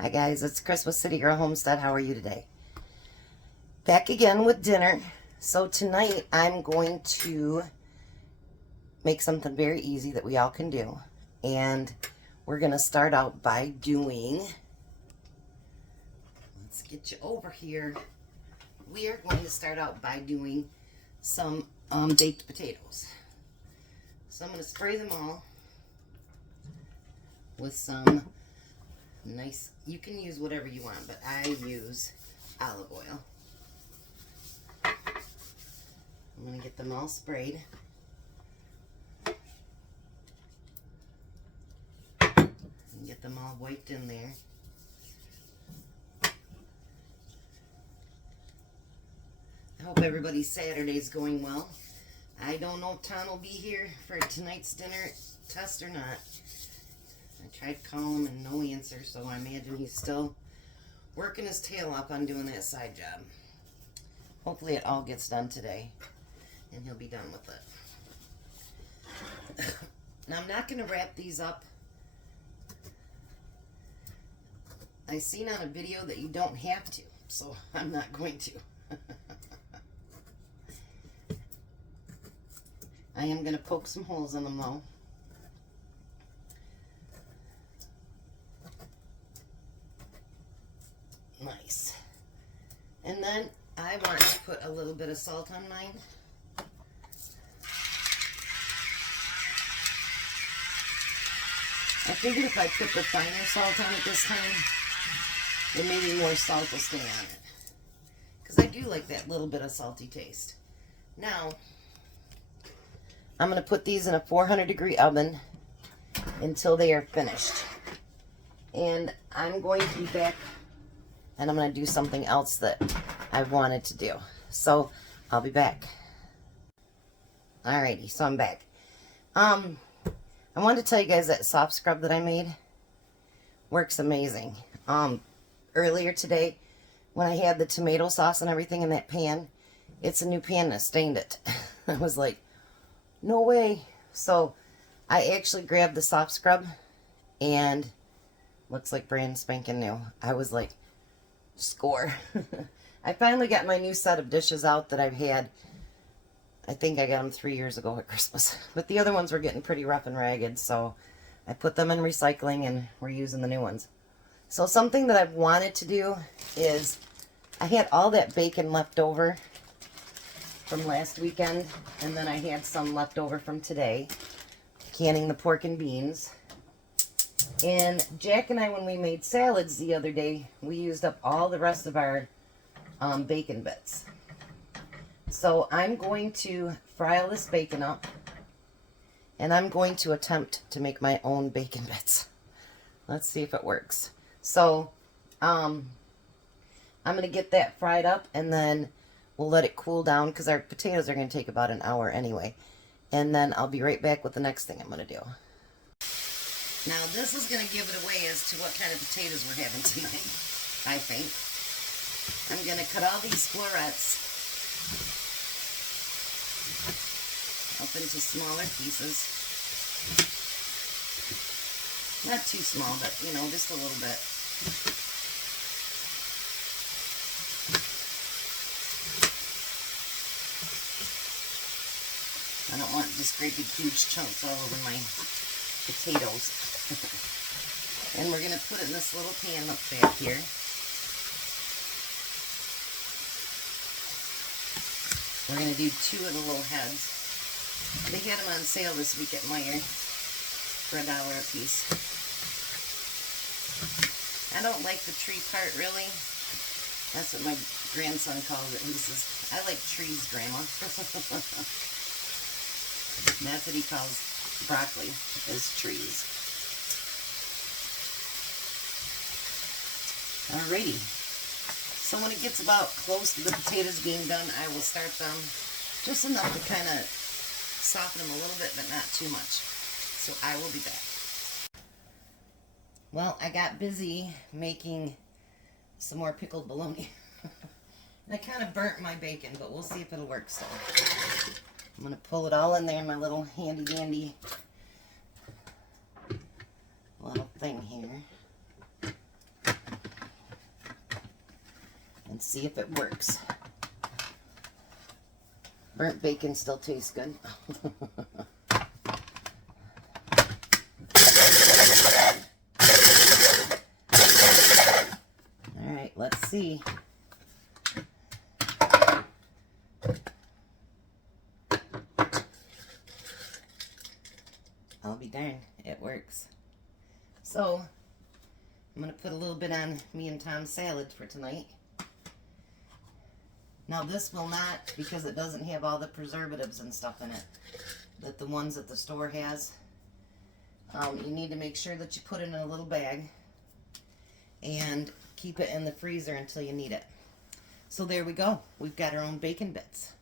Hi guys, it's Chris with Citygirlhomestead. How are you today? Back again with dinner. So tonight I'm going to make something very easy that we all can do. And we're going to start out by doing, let's get you over here. We are going to start out by doing some baked potatoes. So I'm going to spray them all with some nice, you can use whatever you want, but I use olive oil. I'm going to get them all sprayed. And get them all wiped in there. I hope everybody's Saturday's going well. I don't know if Tom will be here for tonight's dinner test or not. I tried to call him and no answer, so I imagine he's still working his tail off on doing that side job. Hopefully it all gets done today and he'll be done with it. Now I'm not going to wrap these up. I seen on a video that you don't have to, so I'm not going to. I am going to poke some holes in them though. Nice. And then I want to put a little bit of salt on mine. I figured if I put the finer salt on it this time, then maybe more salt will stay on it. Because I do like that little bit of salty taste. Now, I'm going to put these in a 400-degree oven until they are finished. And I'm going to be back and I'm going to do something else that I've wanted to do. So, I'll be back. Alrighty, so I'm back. I wanted to tell you guys that soft scrub that I made works amazing. Earlier today, when I had the tomato sauce and everything in that pan, it's a new pan that stained it. I was like, no way. So, I actually grabbed the soft scrub and looks like brand spanking new. I was like, score. I finally got my new set of dishes out that I've had. I think I got them 3 years ago at Christmas. But the other ones were getting pretty rough and ragged, so I put them in recycling and we're using the new ones. So something that I've wanted to do is, I had all that bacon left over from last weekend, and then I had some left over from today, canning the pork and beans. And Jack and I, when we made salads the other day, we used up all the rest of our bacon bits. So I'm going to fry all this bacon up, and I'm going to attempt to make my own bacon bits. Let's see if it works. So I'm going to get that fried up, and then we'll let it cool down because our potatoes are going to take about an hour anyway. And then I'll be right back with the next thing I'm going to do. Now this is going to give it away as to what kind of potatoes we're having tonight, I think. I'm going to cut all these florets up into smaller pieces. Not too small, but you know, just a little bit. I don't want just great big huge chunks all over my potatoes. And we're going to put it in this little pan up back here. We're going to do 2 of the little heads. They had them on sale this week at Meijer for $1 a piece. I don't like the tree part really. That's what my grandson calls it. He says, I like trees, Grandma. And that's what he calls broccoli, is trees. Alrighty. So when it gets about close to the potatoes being done, I will start them just enough to kind of soften them a little bit, but not too much. So I will be back. Well, I got busy making some more pickled bologna. I kind of burnt my bacon, but we'll see if it'll work still. I'm going to pull it all in there in my little handy dandy little thing here. and see if it works. Burnt bacon still tastes good. All right, let's see. I'll be darned, it works. So, I'm going to put a little bit on me and Tom's salad for tonight. Now this will not, because it doesn't have all the preservatives and stuff in it that the ones at the store has. You need to make sure that you put it in a little bag and keep it in the freezer until you need it. So there we go. We've got our own bacon bits.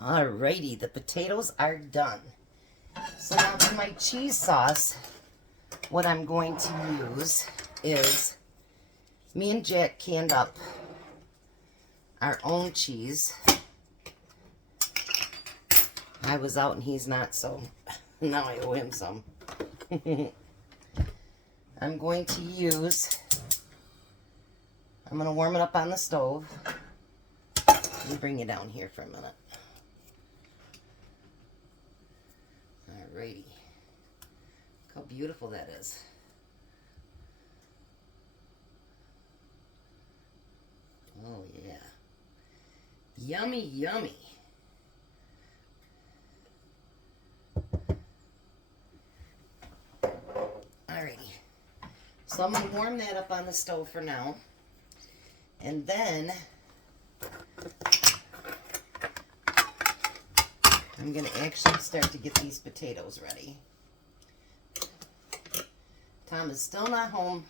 Alrighty, the potatoes are done. So now for my cheese sauce, what I'm going to use is, me and Jack canned up our own cheese. I was out and he's not, so now I owe him some. I'm going to warm it up on the stove. Let me bring you down here for a minute. Alrighty. Look how beautiful that is. Oh yeah. Yummy, yummy. Alrighty. So I'm going to warm that up on the stove for now. And then I'm going to actually start to get these potatoes ready. Tom is still not home,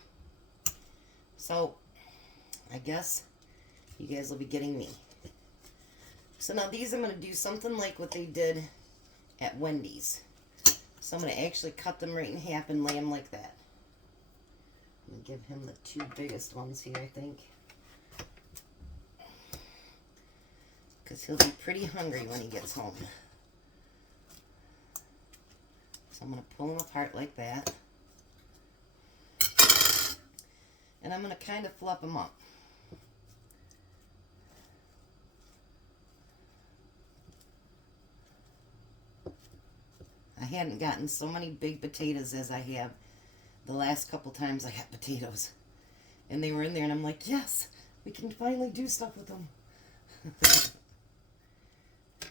so I guess you guys will be getting me. So now these I'm going to do something like what they did at Wendy's. So I'm going to actually cut them right in half and lay them like that. I'm going to give him the two biggest ones here, I think. Because he'll be pretty hungry when he gets home. So I'm going to pull them apart like that. And I'm going to kind of fluff them up. I hadn't gotten so many big potatoes as I have the last couple times I got potatoes. And they were in there and I'm like, yes, we can finally do stuff with them.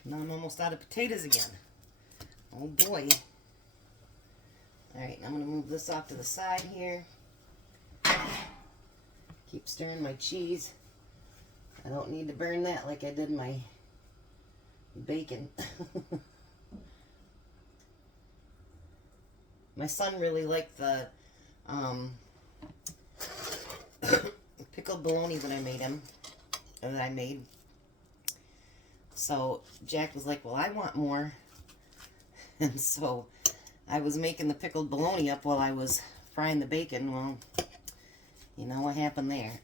Now I'm almost out of potatoes again. Oh boy. Alright, I'm going to move this off to the side here. Keep stirring my cheese. I don't need to burn that like I did my bacon. My son really liked the pickled bologna that I made. So Jack was like, well, I want more. And so I was making the pickled bologna up while I was frying the bacon. Well, you know what happened there.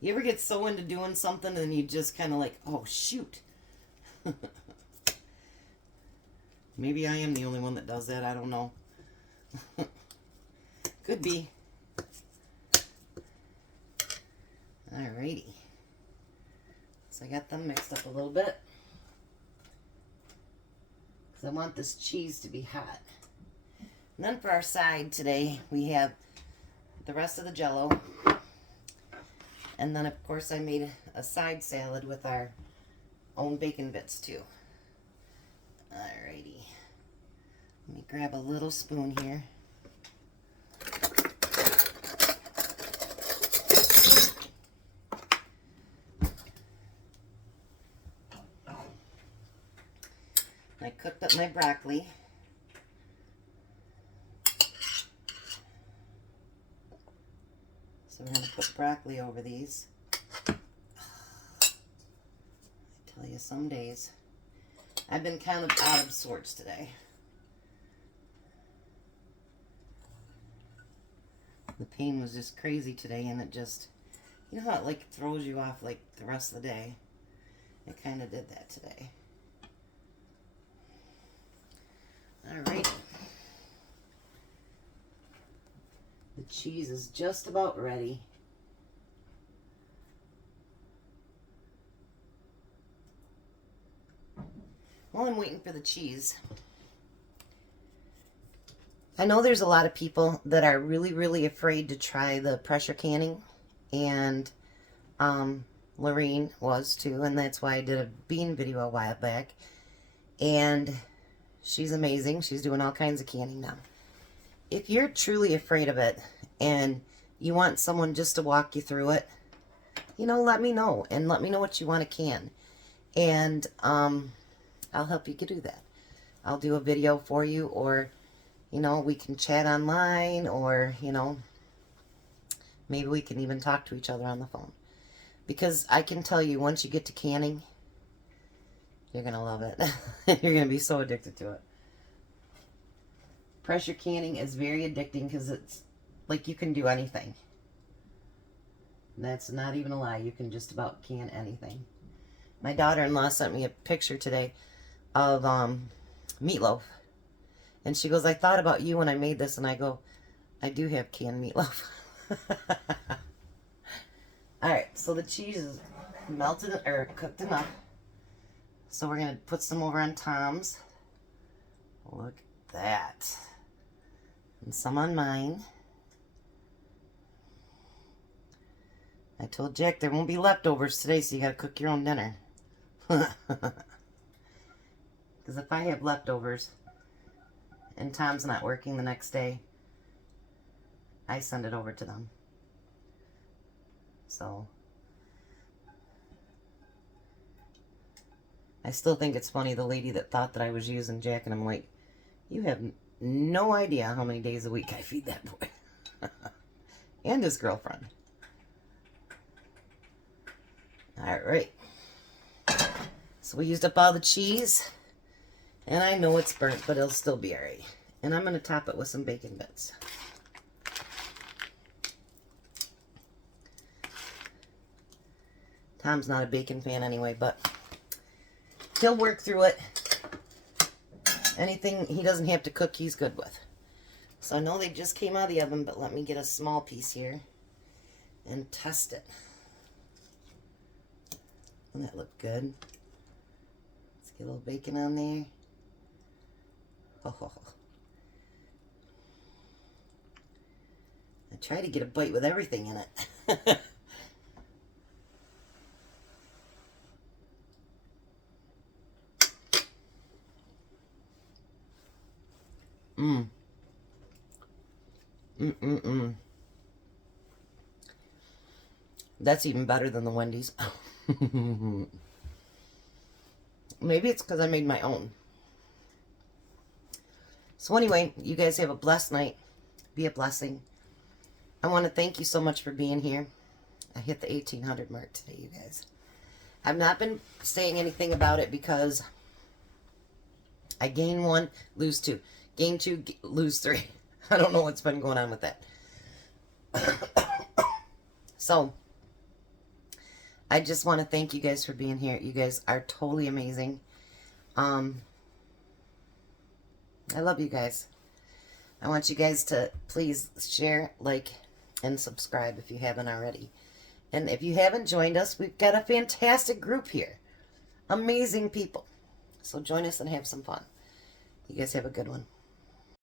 You ever get so into doing something and you just kind of like, oh, shoot. Maybe I am the only one that does that. I don't know. Could be. Alrighty. So I got them mixed up a little bit. Because I want this cheese to be hot. And then for our side today, we have the rest of the Jell-O. And then, of course, I made a side salad with our own bacon bits, too. Alrighty. Let me grab a little spoon here. I cooked up my broccoli. So we're going to put broccoli over these. I tell you, some days I've been kind of out of sorts today. The pain was just crazy today, and it just, you know how it like throws you off like the rest of the day? It kind of did that today. Alright. The cheese is just about ready. While I'm waiting for the cheese, I know there's a lot of people that are really, really afraid to try the pressure canning, and Lorene was too, and that's why I did a bean video a while back, and she's amazing. She's doing all kinds of canning now. If you're truly afraid of it and you want someone just to walk you through it, you know, let me know, and let me know what you want to can, and I'll help you do that. I'll do a video for you, or you know, we can chat online, or, you know, maybe we can even talk to each other on the phone. Because I can tell you, once you get to canning, you're going to love it. You're going to be so addicted to it. Pressure canning is very addicting because it's like you can do anything. That's not even a lie. You can just about can anything. My daughter-in-law sent me a picture today of meatloaf. And she goes, I thought about you when I made this. And I go, I do have canned meatloaf. Alright, so the cheese is melted or cooked enough. So we're going to put some over on Tom's. Look at that. And some on mine. I told Jack there won't be leftovers today, so you got to cook your own dinner. Because if I have leftovers and Tom's not working the next day, I send it over to them. So I still think it's funny, the lady that thought that I was using Jack, and I'm like, you have no idea how many days a week I feed that boy. And his girlfriend. Alright. So we used up all the cheese. And I know it's burnt, but it'll still be alright. And I'm going to top it with some bacon bits. Tom's not a bacon fan anyway, but he'll work through it. Anything he doesn't have to cook, he's good with. So I know they just came out of the oven, but let me get a small piece here and test it. Doesn't that look good? Let's get a little bacon on there. Oh. I try to get a bite with everything in it. That's even better than the Wendy's. Maybe it's because I made my own. So anyway, you guys have a blessed night. Be a blessing. I want to thank you so much for being here. I hit the 1800 mark today, you guys. I've not been saying anything about it because I gain 1, lose 2. Gain 2, lose 3. I don't know what's been going on with that. So, I just want to thank you guys for being here. You guys are totally amazing. I love you guys. I want you guys to please share, like, and subscribe if you haven't already. And if you haven't joined us, we've got a fantastic group here. Amazing people. So join us and have some fun. You guys have a good one.